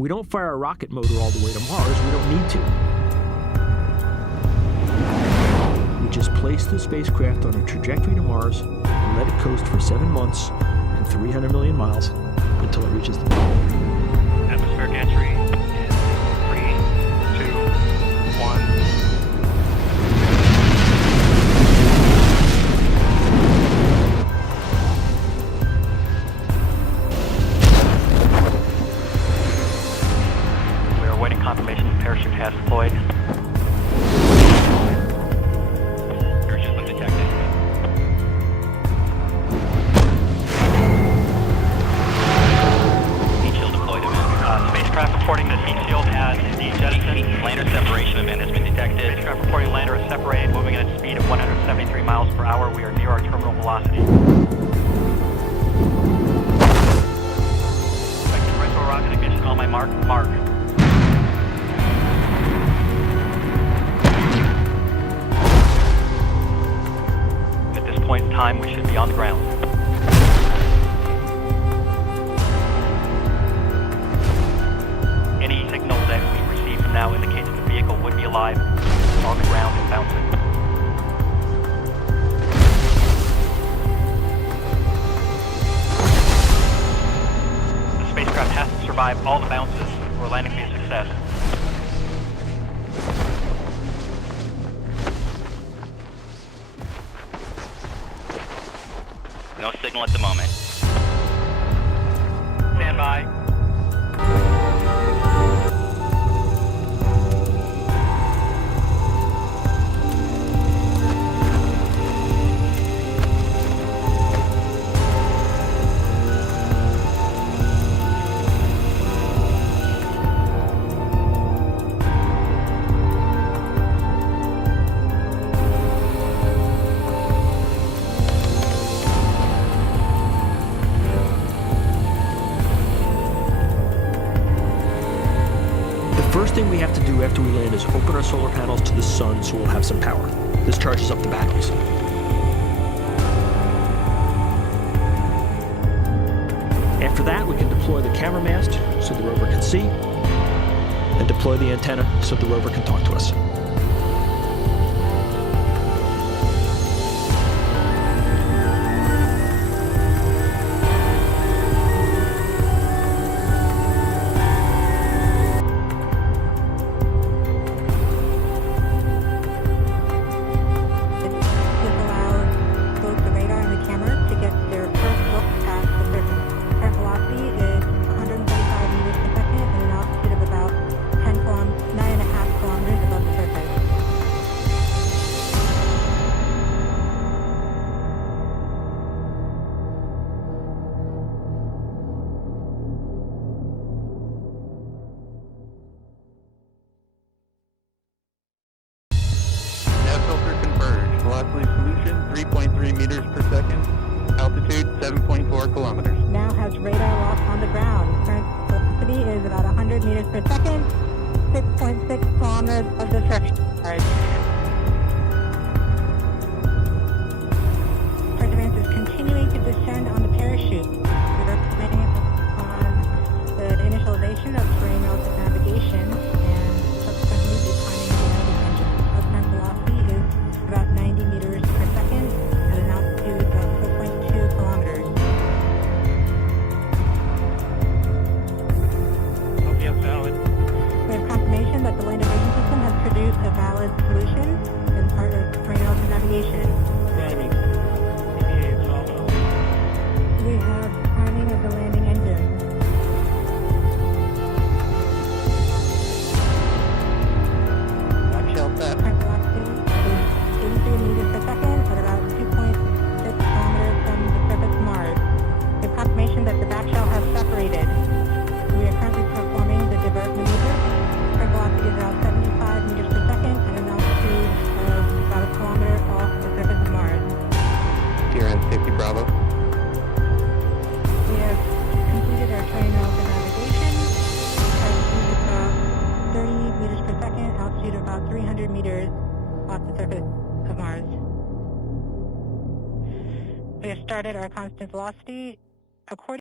We don't fire a rocket motor all the way to Mars. We don't need to. We just place the spacecraft on a trajectory to Mars and let it coast for 7 months and 300 million miles until it reaches the pole. Atmospheric entry in 3, 2, 1. We are awaiting confirmation the parachute has deployed. Parachute undetected. Spacecraft reporting that heat shield has indeed jettisoned. Lander separation event has been detected. Spacecraft reporting lander is separated, moving at a speed of 173 miles per hour. We are near our terminal velocity. Expected retro rocket ignition on my mark. At this point in time, we should be on the ground. Any signal that we receive from now indicates the vehicle would be alive, on the ground and bouncing. The spacecraft has to survive all the bounces for landing to be a success. No signal at the moment. Stand by. The first thing we have to do after we land is open our solar panels to the sun so we'll have some power. This charges up the batteries. After that, we can deploy the camera mast so the rover can see, and deploy the antenna so the rover can talk to us. Velocity solution 3.3 meters per second. Altitude 7.4 kilometers. Now has radar lock on the ground. Current velocity is about 100 meters per second. 6.6 kilometers of the surface. Perseverance is continuing to descend on the parachute. We are planning on the initialization of terrain relative navigation and subsequently declining the landing engine. Our current velocity is about 90 meters per second at an altitude of 4.2 kilometers. OPS valid. We have confirmation that the land diversion system has produced a valid solution as part of terrain relative navigation. Driving. EPA is nominal. We have timing of the landing engine. Back shell set. Current velocity is 83 meters per second at about 2.6 kilometers from the surface of Mars. We have confirmation that the back shell has separated. We are currently performing the divert maneuver. Current velocity is about 75 meters per second at an altitude of about a kilometer off the surface of Mars. TRN safety Bravo. We have completed our terrain relative navigation. Altitude is about 30 meters per second, altitude of about 300 meters off the surface of Mars. We have started our constant velocity according